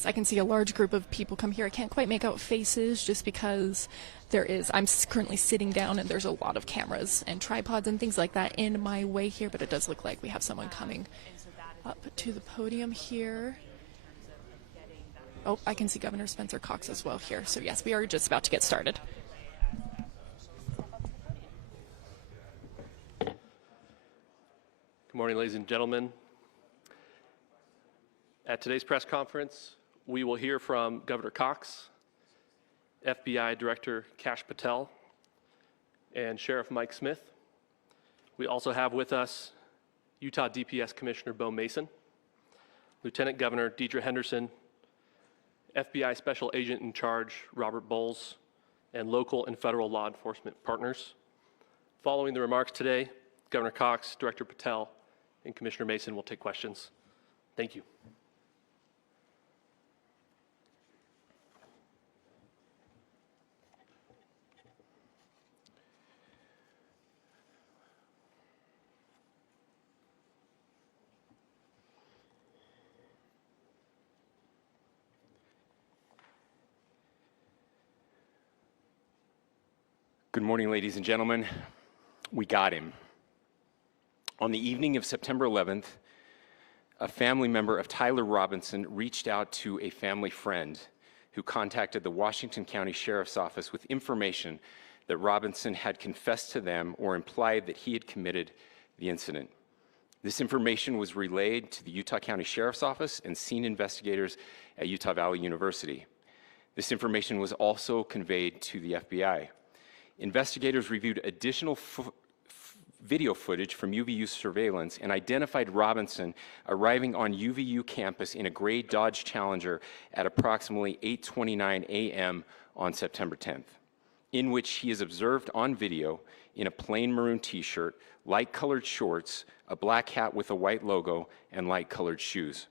Yes, I can see a large group of people come here. I can't quite make out faces just because I'm currently sitting down and there's a lot of cameras and tripods and things like that in my way here, but it does look like we have someone coming up to the podium here. Oh, I can see Governor Spencer Cox as well here. So yes, we are just about to get started. Good morning, ladies and gentlemen. At today's press conference, we will hear from Governor Cox, FBI Director Kash Patel, and Sheriff Mike Smith. We also have with us Utah DPS Commissioner Bo Mason, Lieutenant Governor Deidre Henderson, FBI Special Agent in Charge Robert Bowles, and local and federal law enforcement partners. Following the remarks today, Governor Cox, Director Patel, and Commissioner Mason will take questions. Thank you. Good morning, ladies and gentlemen. We got him. On the evening of September 11th, a family member of Tyler Robinson reached out to a family friend who contacted the Washington County Sheriff's Office with information that Robinson had confessed to them or implied that he had committed the incident. This information was relayed to the Utah County Sheriff's Office and scene investigators at Utah Valley University. This information was also conveyed to the FBI. Investigators reviewed additional video footage from UVU surveillance and identified Robinson arriving on UVU campus in a gray Dodge Challenger at approximately 8:29 a.m. on September 10th, in which he is observed on video in a plain maroon t-shirt, light-colored shorts, a black hat with a white logo, and light-colored shoes.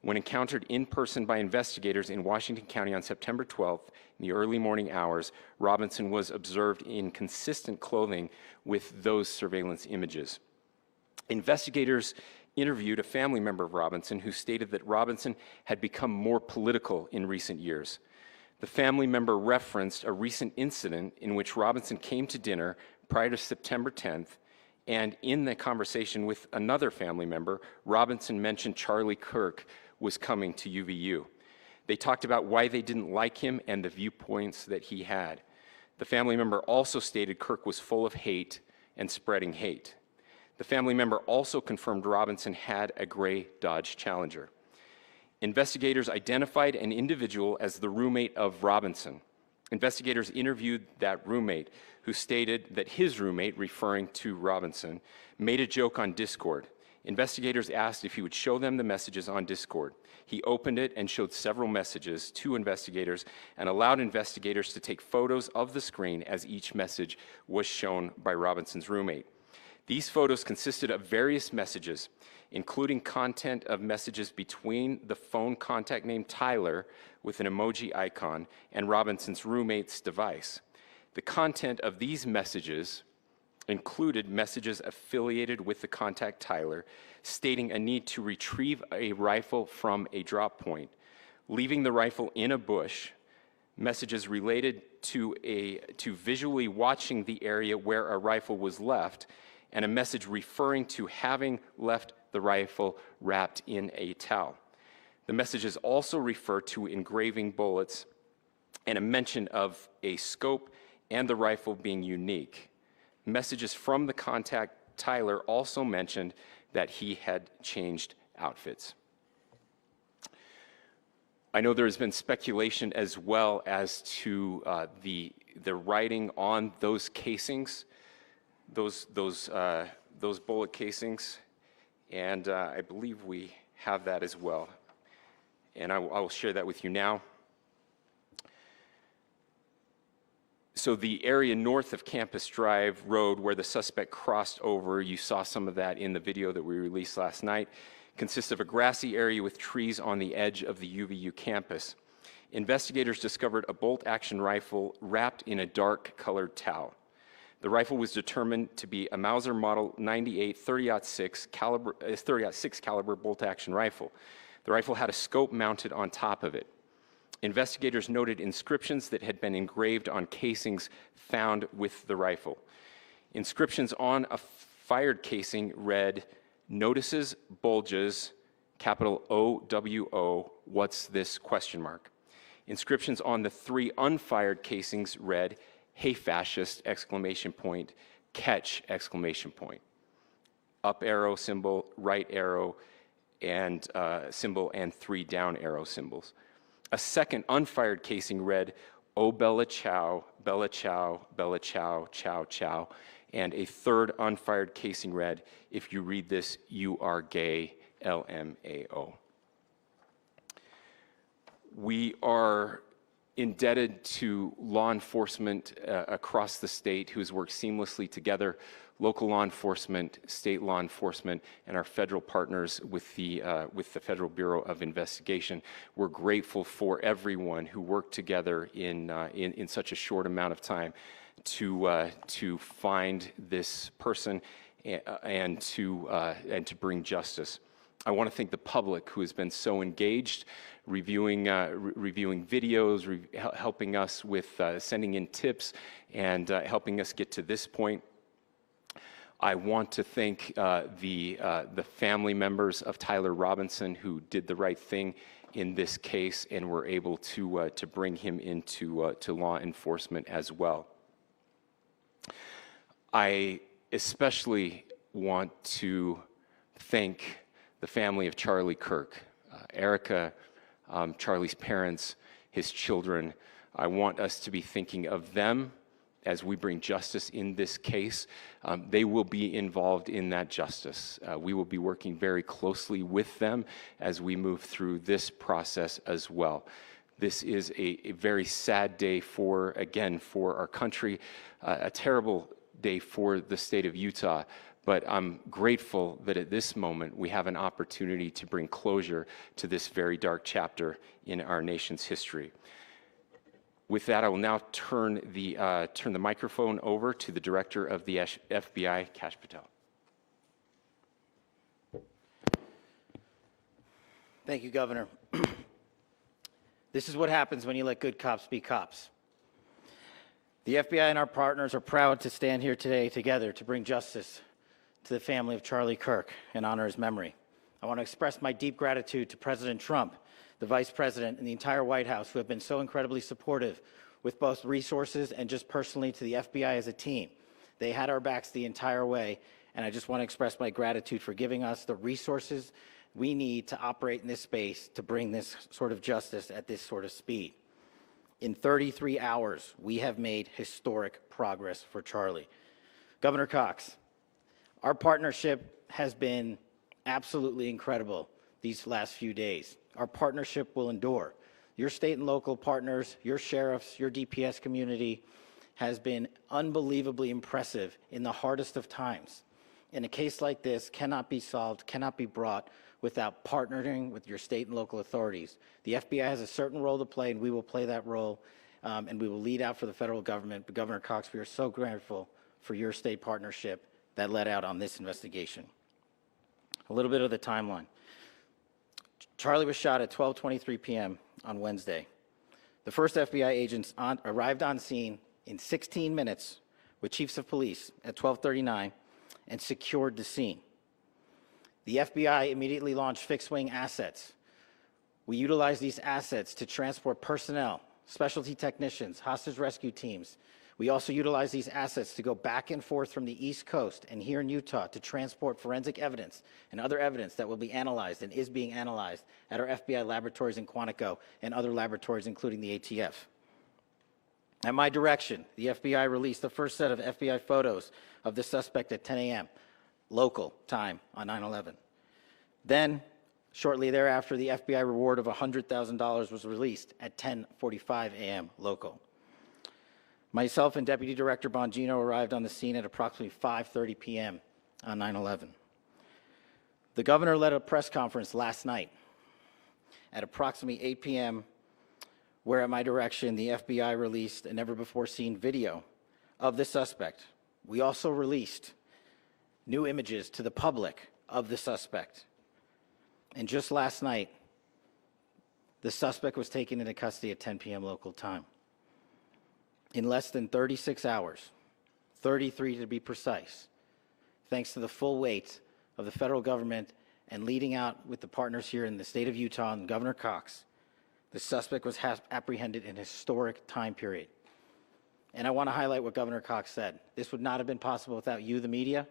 When encountered in person by investigators in Washington County on September 12th, in the early morning hours, Robinson was observed in consistent clothing with those surveillance images. Investigators interviewed a family member of Robinson who stated that Robinson had become more political in recent years. The family member referenced a recent incident in which Robinson came to dinner prior to September 10th, and in the conversation with another family member, Robinson mentioned Charlie Kirk was coming to UVU. They talked about why they didn't like him and the viewpoints that he had. The family member also stated Kirk was full of hate and spreading hate. The family member also confirmed Robinson had a gray Dodge Challenger. Investigators identified an individual as the roommate of Robinson. Investigators interviewed that roommate, who stated that his roommate, referring to Robinson, made a joke on Discord. Investigators asked if he would show them the messages on Discord. He opened it and showed several messages to investigators and allowed investigators to take photos of the screen as each message was shown by Robinson's roommate. These photos consisted of various messages, including content of messages between the phone contact named Tyler with an emoji icon and Robinson's roommate's device. The content of these messages included messages affiliated with the contact Tyler, stating a need to retrieve a rifle from a drop point, leaving the rifle in a bush, messages related to visually watching the area where a rifle was left, and a message referring to having left the rifle wrapped in a towel. The messages also refer to engraving bullets and a mention of a scope and the rifle being unique. Messages from the contact Tyler also mentioned that he had changed outfits. I know there has been speculation as well as to the writing on those casings, those bullet casings, and I believe we have that as well. And I will share that with you now. So the area north of Campus Drive Road where the suspect crossed over, you saw some of that in the video that we released last night, consists of a grassy area with trees on the edge of the UVU campus. Investigators discovered a bolt-action rifle wrapped in a dark-colored towel. The rifle was determined to be a Mauser Model 98 30-06 caliber bolt-action rifle. The rifle had a scope mounted on top of it. Investigators noted inscriptions that had been engraved on casings found with the rifle. Inscriptions on a fired casing read, "Notices, bulges, capital OWO, what's this, question mark." Inscriptions on the 3 unfired casings read, "Hey fascist, exclamation point, catch, exclamation point." Up arrow symbol, right arrow and symbol, and 3 down arrow symbols. A second unfired casing read, "Oh Bella Chow, Bella Chow, Bella Chow, Chow Chow." And a third unfired casing read, "If you read this, you are gay, LMAO." We are indebted to law enforcement across the state who has worked seamlessly together, local law enforcement, state law enforcement, and our federal partners with the Federal Bureau of Investigation. We're grateful for everyone who worked together in such a short amount of time to find this person and to bring justice. I want to thank the public who has been so engaged, reviewing videos, helping us with sending in tips, and helping us get to this point. I want to thank the family members of Tyler Robinson who did the right thing in this case and were able to bring him into to law enforcement as well. I especially want to thank the family of Charlie Kirk, Erica, Charlie's parents, his children. I want us to be thinking of them as we bring justice in this case. They will be involved in that justice. We will be working very closely with them as we move through this process as well. This is a very sad day for our country, a terrible day for the state of Utah. But I'm grateful that at this moment we have an opportunity to bring closure to this very dark chapter in our nation's history. With that, I will now turn the microphone over to the Director of the FBI, Kash Patel. Thank you, Governor. This is what happens when you let good cops be cops. The FBI and our partners are proud to stand here today together to bring justice to the family of Charlie Kirk and honor his memory. I want to express my deep gratitude to President Trump, the Vice President, and the entire White House who have been so incredibly supportive with both resources and just personally to the FBI as a team. They had our backs the entire way, and I just want to express my gratitude for giving us the resources we need to operate in this space to bring this sort of justice at this sort of speed. In 33 hours, we have made historic progress for Charlie. Governor Cox, our partnership has been absolutely incredible these last few days. Our partnership will endure. Your state and local partners, your sheriffs, your DPS community has been unbelievably impressive in the hardest of times. And a case like this cannot be solved, cannot be brought without partnering with your state and local authorities. The FBI has a certain role to play, and we will play that role, and we will lead out for the federal government. But Governor Cox, we are so grateful for your state partnership that led out on this investigation. A little bit of the timeline. Charlie was shot at 12:23 p.m. on Wednesday. The first FBI agents arrived on scene in 16 minutes with chiefs of police at 12:39 and secured the scene. The FBI immediately launched fixed-wing assets. We utilized these assets to transport personnel, specialty technicians, hostage rescue teams. We also utilized these assets to go back and forth from the East Coast and here in Utah to transport forensic evidence and other evidence that will be analyzed and is being analyzed at our FBI laboratories in Quantico and other laboratories, including the ATF. At my direction, the FBI released the first set of FBI photos of the suspect at 10 a.m. local time on 9/11. Then, shortly thereafter, the FBI reward of $100,000 was released at 10:45 a.m. local. Myself and Deputy Director Bongino arrived on the scene at approximately 5:30 p.m. on 9/11. The governor led a press conference last night at approximately 8 p.m., where at my direction, the FBI released a never-before-seen video of the suspect. We also released new images to the public of the suspect. And just last night, The suspect was taken into custody at 10 p.m. local time. In less than 36 hours, 33 to be precise, thanks to the full weight of the federal government and leading out with the partners here in the state of Utah and Governor Cox, the suspect was apprehended in a historic time period. And I want to highlight what Governor Cox said. This would not have been possible without you, the media,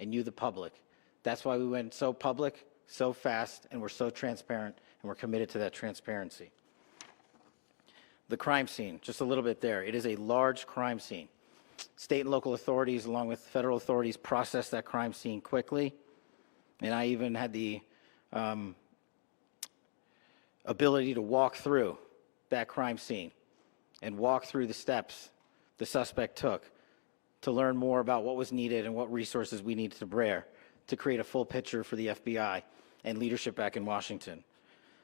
and you, the public. That's why we went so public, so fast, and we're so transparent, and we're committed to that transparency. The crime scene, just a little bit there. It is a large crime scene. State and local authorities, along with federal authorities, processed that crime scene quickly. And I even had the ability to walk through that crime scene and walk through the steps the suspect took to learn more about what was needed and what resources we needed to bear to create a full picture for the FBI and leadership back in Washington.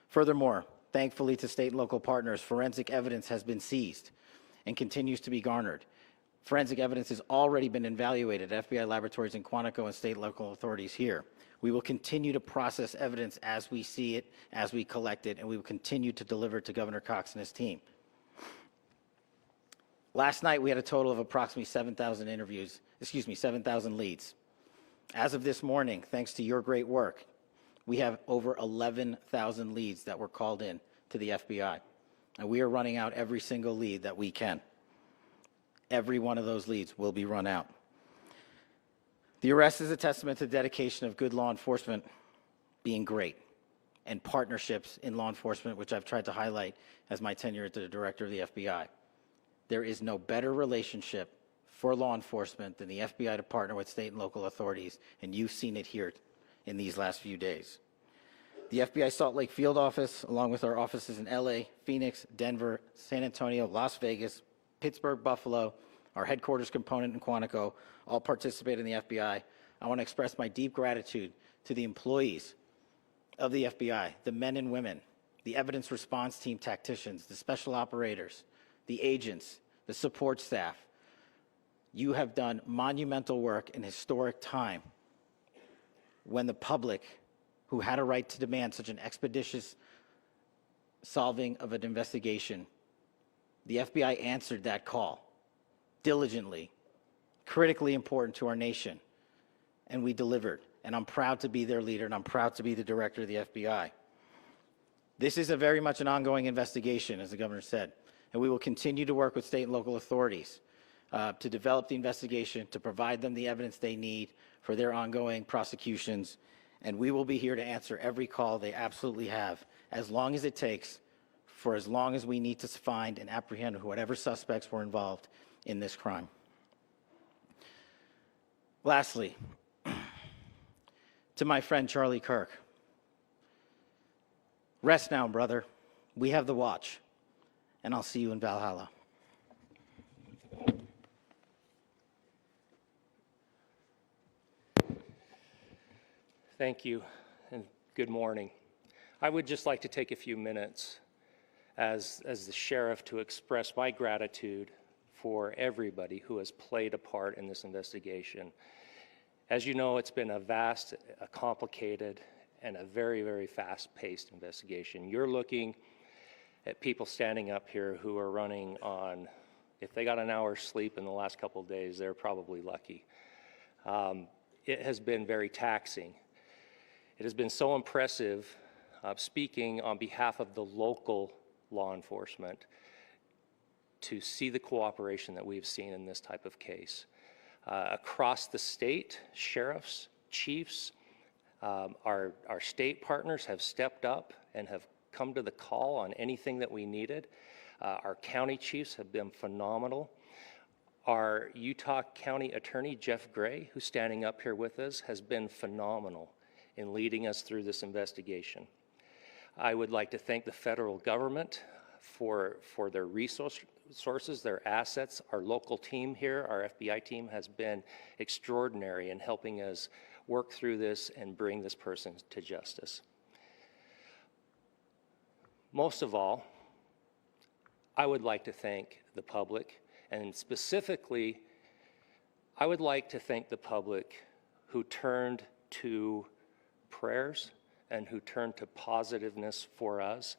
Furthermore, thankfully to state and local partners, forensic evidence has been seized and continues to be garnered. Forensic evidence has already been evaluated at FBI laboratories in Quantico and state and local authorities here. We will continue to process evidence as we see it, as we collect it, and we will continue to deliver it to Governor Cox and his team. Last night, we had a total of approximately 7,000 leads. As of this morning, thanks to your great work, we have over 11,000 leads that were called in to the FBI. And we are running out every single lead that we can. Every one of those leads will be run out. The arrest is a testament to the dedication of good law enforcement being great and partnerships in law enforcement, which I've tried to highlight as my tenure as the director of the FBI. There is no better relationship for law enforcement than the FBI to partner with state and local authorities, and you've seen it here in these last few days. The FBI Salt Lake field office, along with our offices in LA, Phoenix, Denver, San Antonio, Las Vegas, Pittsburgh, Buffalo, our headquarters component in Quantico, all participate in the FBI. I want to express my deep gratitude to the employees of the FBI, the men and women, the evidence response team tacticians, the special operators, the agents, the support staff. You have done monumental work in historic time when the public, who had a right to demand such an expeditious solving of an investigation, the FBI answered that call diligently, critically important to our nation, and we delivered. And I'm proud to be their leader, and I'm proud to be the director of the FBI. This is very much an ongoing investigation, as the governor said, and we will continue to work with state and local authorities to develop the investigation, to provide them the evidence they need for their ongoing prosecutions, and we will be here to answer every call they absolutely have, as long as it takes, for as long as we need to find and apprehend whatever suspects were involved in this crime. Lastly, to my friend Charlie Kirk, rest now, brother. We have the watch, and I'll see you in Valhalla. Thank you, and good morning. I would just like to take a few minutes as the sheriff to express my gratitude for everybody who has played a part in this investigation. As you know, it's been a vast, a complicated, and a very, very fast-paced investigation. You're looking at people standing up here who are running on, if they got an hour's sleep in the last couple of days, they're probably lucky. It has been very taxing. It has been so impressive, speaking on behalf of the local law enforcement, to see the cooperation that we've seen in this type of case. Across the state, sheriffs, chiefs, our state partners have stepped up and have come to the call on anything that we needed. Our county chiefs have been phenomenal. Our Utah County Attorney, Jeff Gray, who's standing up here with us, has been phenomenal in leading us through this investigation. I would like to thank the federal government for their resources, their assets. Our local team here, our FBI team, has been extraordinary in helping us work through this and bring this person to justice. Most of all, I would like to thank the public, and specifically, I would like to thank the public who turned to prayers and who turned to positiveness for us.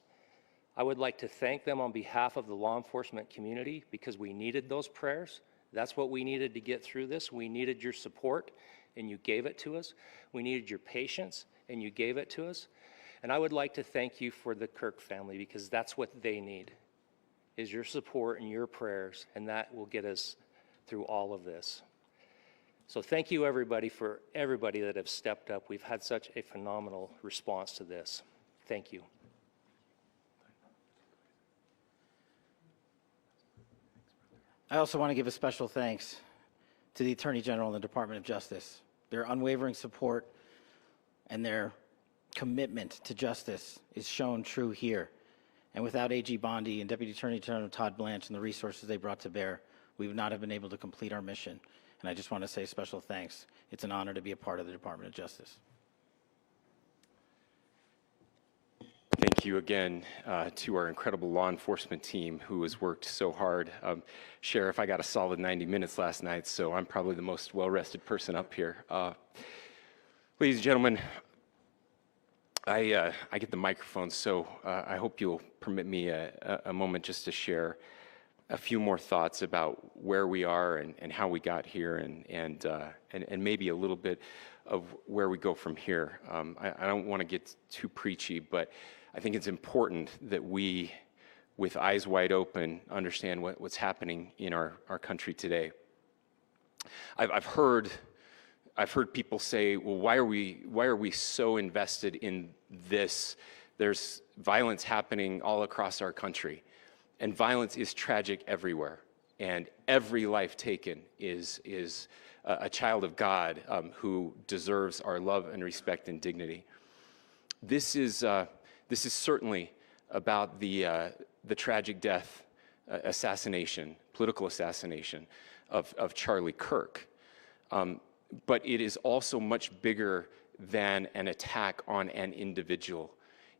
I would like to thank them on behalf of the law enforcement community because we needed those prayers. That's what we needed to get through this. We needed your support, and you gave it to us. We needed your patience, and you gave it to us. And I would like to thank you for the Kirk family because that's what they need, is your support and your prayers, and that will get us through all of this. So thank you, everybody, for everybody that have stepped up. We've had such a phenomenal response to this. Thank you. I also want to give a special thanks to the Attorney General and the Department of Justice. Their unwavering support and their commitment to justice is shown true here. And without AG Bondi and Deputy Attorney General Todd Blanche and the resources they brought to bear, we would not have been able to complete our mission. And I just want to say special thanks. It's an honor to be a part of the Department of Justice. Thank you again to our incredible law enforcement team who has worked so hard. Sheriff, I got a solid 90 minutes last night, so I'm probably the most well-rested person up here. Ladies and gentlemen, I get the microphone, so I hope you'll permit me a moment just to share a few more thoughts about where we are and how we got here and maybe a little bit of where we go from here. I don't want to get too preachy, but I think it's important that we, with eyes wide open, understand what's happening in our country today. I've heard people say, well, why are we so invested in this? There's violence happening all across our country, and violence is tragic everywhere, and every life taken is a child of God who deserves our love and respect and dignity. This is certainly about the tragic death, political assassination of Charlie Kirk. But it is also much bigger than an attack on an individual.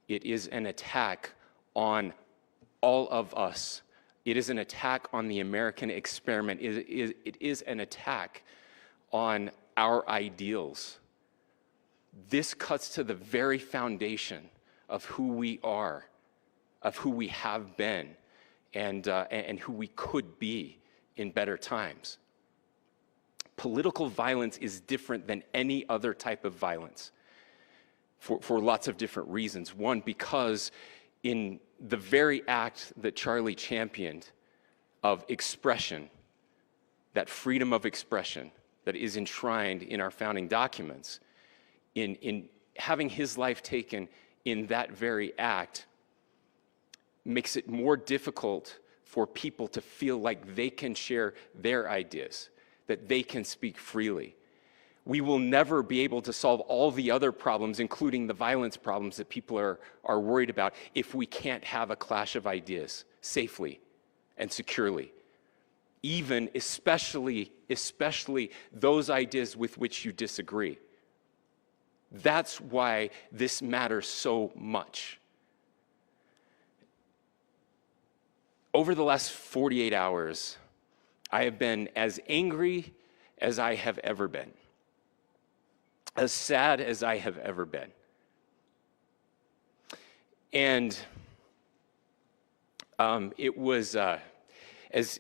It is an attack on all of us. It is an attack on the American experiment. It is an attack on our ideals. This cuts to the very foundation of who we are, of who we have been, and who we could be in better times. Political violence is different than any other type of violence for lots of different reasons. One, because in the very act that Charlie championed of expression, that freedom of expression that is enshrined in our founding documents, in having his life taken in that very act, makes it more difficult for people to feel like they can share their ideas, that they can speak freely. We will never be able to solve all the other problems, including the violence problems that people are worried about, if we can't have a clash of ideas safely and securely. Even, especially those ideas with which you disagree. That's why this matters so much. Over the last 48 hours, I have been as angry as I have ever been, as sad as I have ever been. And it was, as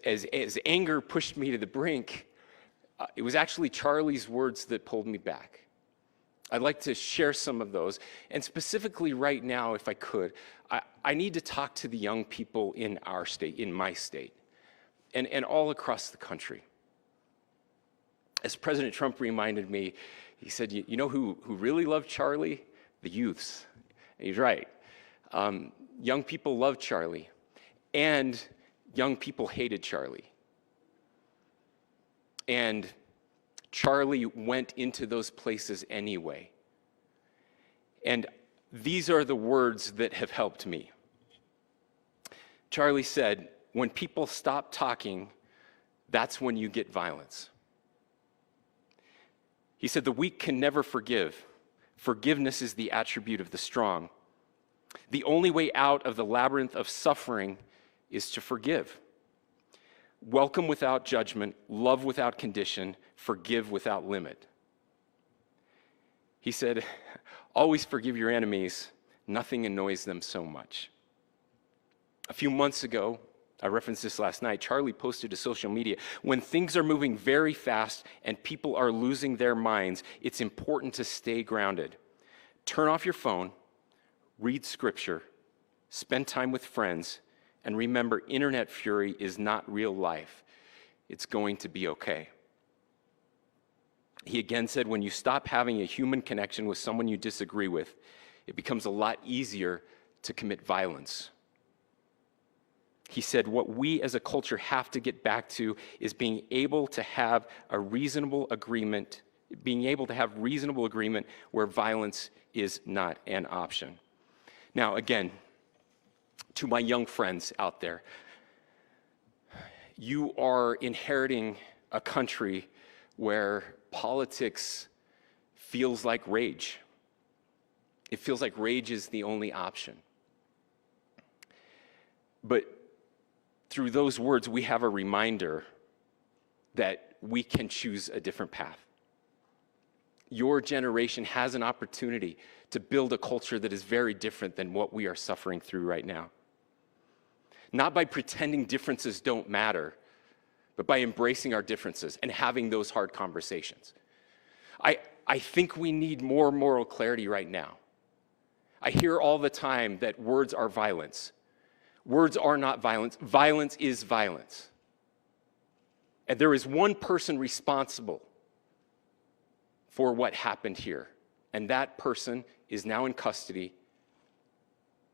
anger pushed me to the brink, it was actually Charlie's words that pulled me back. I'd like to share some of those. And specifically right now, if I could, I need to talk to the young people in our state, in my state, and all across the country. As President Trump reminded me, he said, you know who really loved Charlie? The youths. And he's right. Young people loved Charlie, and young people hated Charlie. And Charlie went into those places anyway. And these are the words that have helped me. Charlie said, when people stop talking, that's when you get violence. He said, the weak can never forgive. Forgiveness is the attribute of the strong. The only way out of the labyrinth of suffering is to forgive. Welcome without judgment, love without condition, forgive without limit. He said, always forgive your enemies. Nothing annoys them so much. A few months ago, I referenced this last night, Charlie posted to social media, when things are moving very fast and people are losing their minds, it's important to stay grounded. Turn off your phone, read scripture, spend time with friends, and remember, internet fury is not real life. It's going to be okay. He again said, when you stop having a human connection with someone you disagree with, it becomes a lot easier to commit violence. He said, what we as a culture have to get back to is being able to have a reasonable agreement, where violence is not an option. Now, again, to my young friends out there, you are inheriting a country where politics feels like rage. It feels like rage is the only option. But through those words, we have a reminder that we can choose a different path. Your generation has an opportunity to build a culture that is very different than what we are suffering through right now. Not by pretending differences don't matter, but by embracing our differences and having those hard conversations. I think we need more moral clarity right now. I hear all the time that words are violence. Words are not violence. Violence is violence. And there is one person responsible for what happened here. And that person is now in custody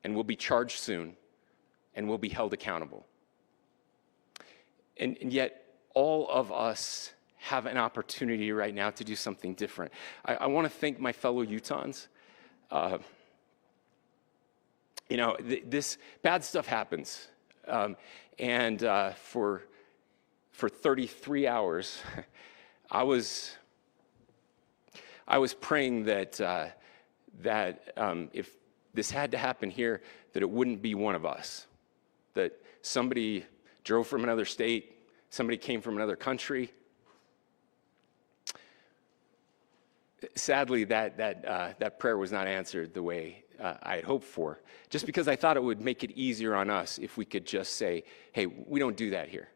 and will be charged soon and will be held accountable. And yet, all of us have an opportunity right now to do something different. I want to thank my fellow Utahns. This bad stuff happens. For 33 hours, I was praying that if this had to happen here, that it wouldn't be one of us. That somebody drove from another state, somebody came from another country. Sadly, that prayer was not answered the way I had hoped for, just because I thought it would make it easier on us if we could just say, hey, we don't do that here.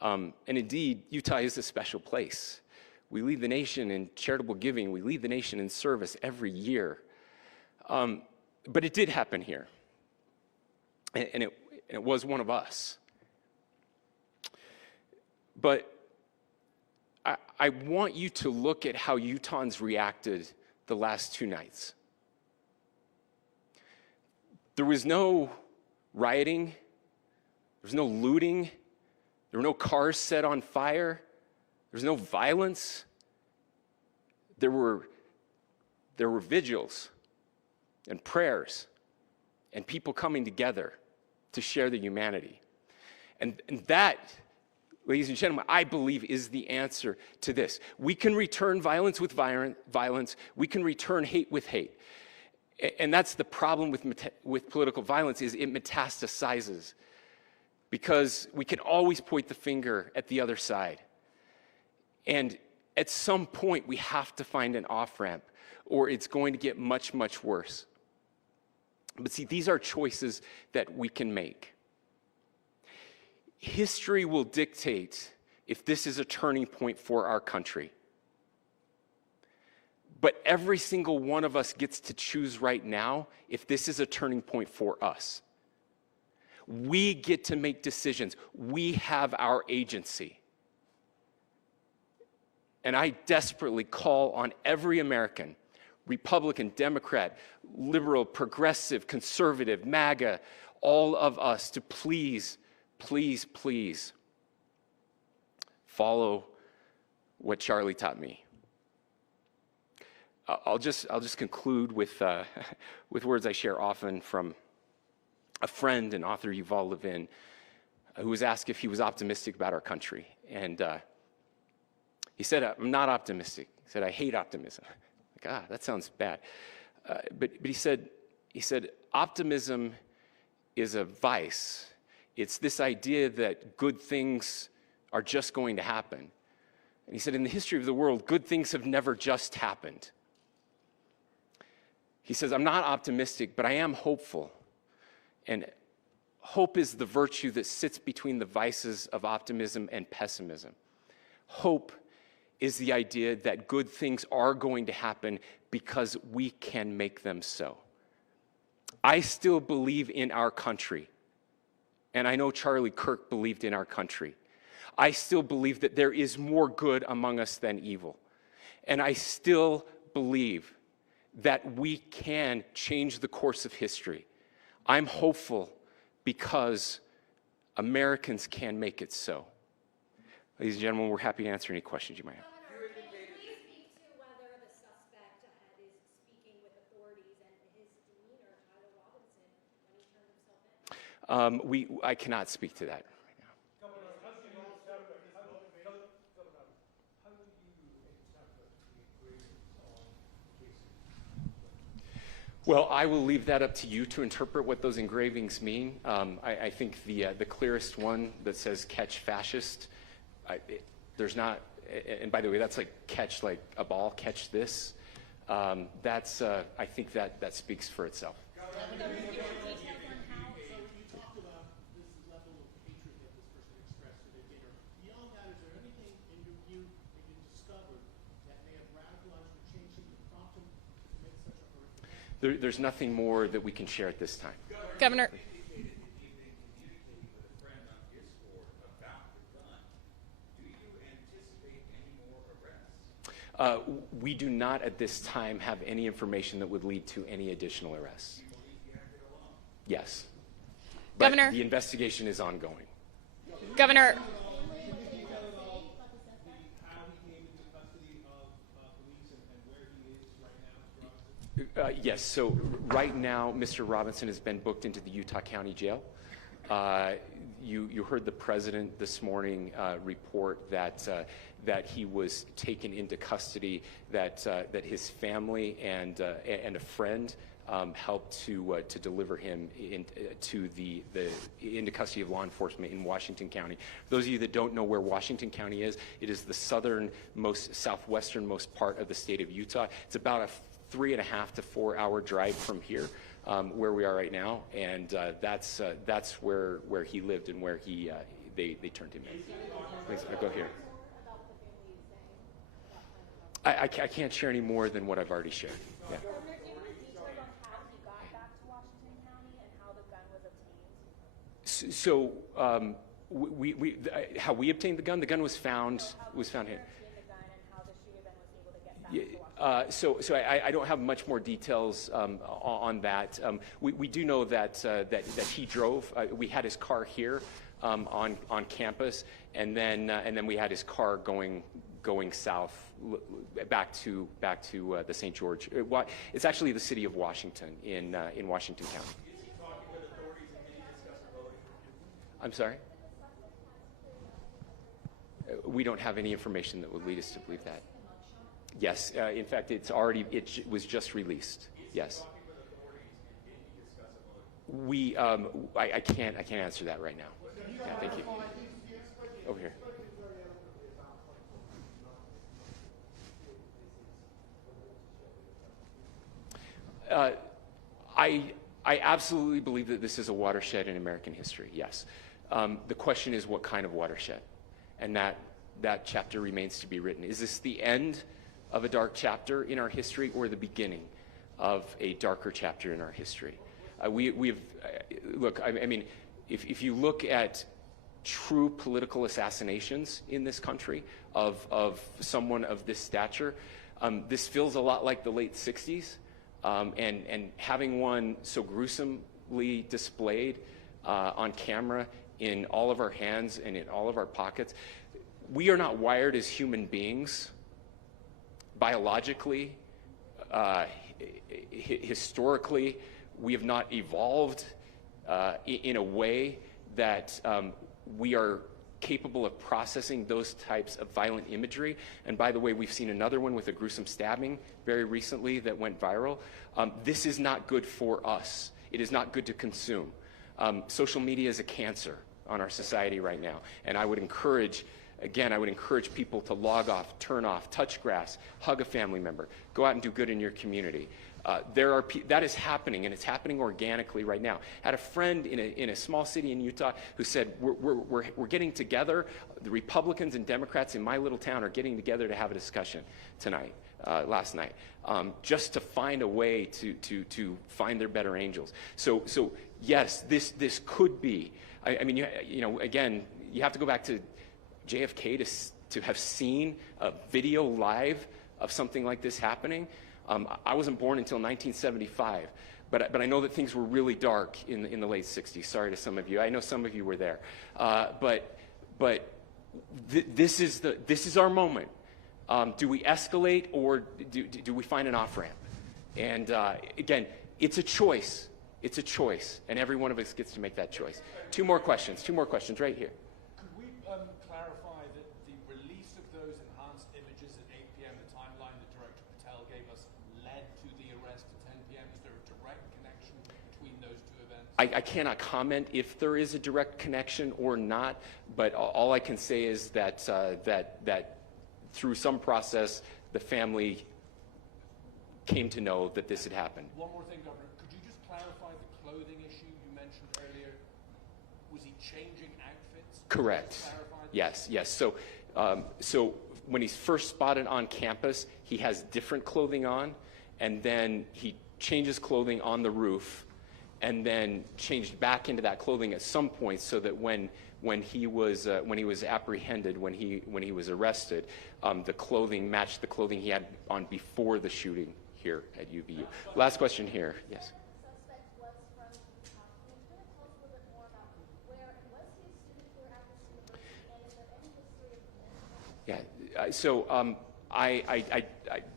And indeed, Utah is a special place. We lead the nation in charitable giving. We lead the nation in service every year. But it did happen here. And it was one of us. But I want you to look at how Utahns reacted the last 2 nights. There was no rioting. There was no looting. There were no cars set on fire. There was no violence. There were vigils and prayers and people coming together to share the humanity. And that, ladies and gentlemen, I believe is the answer to this. We can return violence with violence. We can return hate with hate. And that's the problem with political violence, is it metastasizes. Because we can always point the finger at the other side. And at some point, we have to find an off-ramp, or it's going to get much, much worse. But see, these are choices that we can make. History will dictate if this is a turning point for our country. But every single one of us gets to choose right now if this is a turning point for us. We get to make decisions. We have our agency. And I desperately call on every American, Republican, Democrat, liberal, progressive, conservative, MAGA, all of us to please, please, please follow what Charlie taught me. I'll just conclude with words I share often from a friend and author, Yuval Levin, who was asked if he was optimistic about our country. And he said, I'm not optimistic. He said, I hate optimism. Like, that sounds bad. But he said, optimism is a vice. It's this idea that good things are just going to happen. And he said, in the history of the world, good things have never just happened. He says, I'm not optimistic, but I am hopeful. And Hope is the virtue that sits between the vices of optimism and pessimism. Hope is the idea that good things are going to happen because we can make them so. I still believe in our country, and I know Charlie Kirk believed in our country. I still believe that there is more good among us than evil. And I still believe that we can change the course of history. I'm hopeful because Americans can make it so. Ladies and gentlemen, we're happy to answer any questions you might have. Governor, can you please speak to whether the suspect is speaking with authorities and his demeanor, Tyler Robinson, when he turned himself in? I cannot speak to that. Well, I will leave that up to you to interpret what those engravings mean. I think the clearest one that says "catch fascist," there's not, and by the way, that's like catch like a ball, catch this. That's I think that speaks for itself. There's nothing more that we can share at this time. Governor. We do not at this time have any information that would lead to any additional arrests. Yes. But Governor. the investigation is ongoing. Governor. Yes, so right now, Mr. Robinson has been booked into the Utah County Jail. You heard the president this morning report that he was taken into custody, that his family and a friend helped to deliver him into custody of law enforcement in Washington County. For those of you that don't know where Washington County is, it is the southwesternmost part of the state of Utah. It's about a 3.5 to 4 hour drive from here, where we are right now, and that's where he lived and where they turned him in. Thanks. Go here. I can't share any more than what I've already shared. Yeah. Governor, do you have details on how he got back to Washington County and how the gun was obtained? How we obtained the gun? The gun was found here. The gun and how the shooter then was able to get back to Washington. So I don't have much more details on that. We do know that he drove. We had his car here on campus, and then we had his car going south back to the St. George. It's actually the city of Washington in Washington County. Is he talking with authorities and did he discuss a voting? I'm sorry? We don't have any information that would lead us to believe that. Yes, in fact, it was just released. Yes. I can't answer that right now. Yeah, thank you. Over here. I absolutely believe that this is a watershed in American history. Yes. The question is, what kind of watershed? And that chapter remains to be written. Is this the end of a dark chapter in our history, or the beginning of a darker chapter in our history? Look, I mean, if you look at true political assassinations in this country of someone of this stature, this feels a lot like the late 60s, and having one so gruesomely displayed on camera in all of our hands and in all of our pockets. We are not wired as human beings biologically, historically. We have not evolved in a way that we are capable of processing those types of violent imagery. And by the way, we've seen another one with a gruesome stabbing very recently that went viral. This is not good for us. It is not good to consume. Social media is a cancer on our society right now, and I would encourage Again, I would encourage people to log off, turn off, touch grass, hug a family member, go out and do good in your community. That is happening, and it's happening organically right now. I had a friend in a small city in Utah who said, we're getting together, the Republicans and Democrats in my little town are getting together to have a discussion tonight, last night, just to find a way to find their better angels. So yes, this could be, I mean, you know, again, you have to go back to JFK to have seen a video live of something like this happening. I wasn't born until 1975, but I know that things were really dark in the late 60s. Sorry to some of you. I know some of you were there. This is our moment. Do we escalate, or do we find an off-ramp? And again, it's a choice. It's a choice, and every one of us gets to make that choice. Two more questions right here. Could we clarify that the release of those enhanced images at 8 p.m., the timeline that Director Patel gave us, led to the arrest at 10 p.m.? Is there a direct connection between those two events? I cannot comment if there is a direct connection or not, but all I can say is that that through some process, the family came to know that this had happened. One more thing, Governor. Could you just clarify the clothing issue you mentioned earlier? Was he changing outfits? Correct. Yes. So when he's first spotted on campus, he has different clothing on, and then he changes clothing on the roof, and then changed back into that clothing at some point, so that when he was apprehended, when he was arrested, the clothing matched the clothing he had on before the shooting here at UVU. Last question here. Yes. Yeah. So I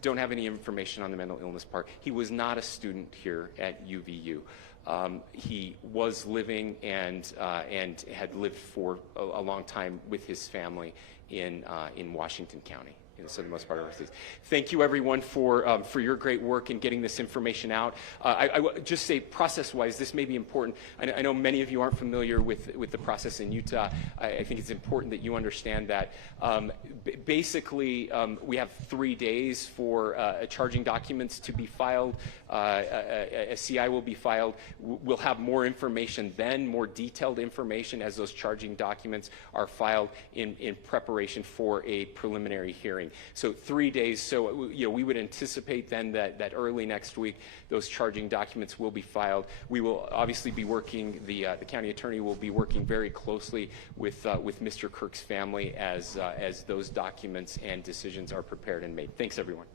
don't have any information on the mental illness part. He was not a student here at UVU. He was living and had lived for a long time with his family in Washington County, in the southernmost part of our state. Thank you, everyone, for your great work in getting this information out. I would just say, process-wise, this may be important. I know many of you aren't familiar with the process in Utah. I think it's important that you understand that. Basically, we have 3 days for charging documents to be filed. A CI will be filed. We'll have more information then, more detailed information as those charging documents are filed in preparation for a preliminary hearing. So 3 days. So we would anticipate then that early next week those charging documents will be filed. We will obviously be working. The county attorney will be working very closely with Mr. Kirk's family as those documents and decisions are prepared and made. Thanks, everyone.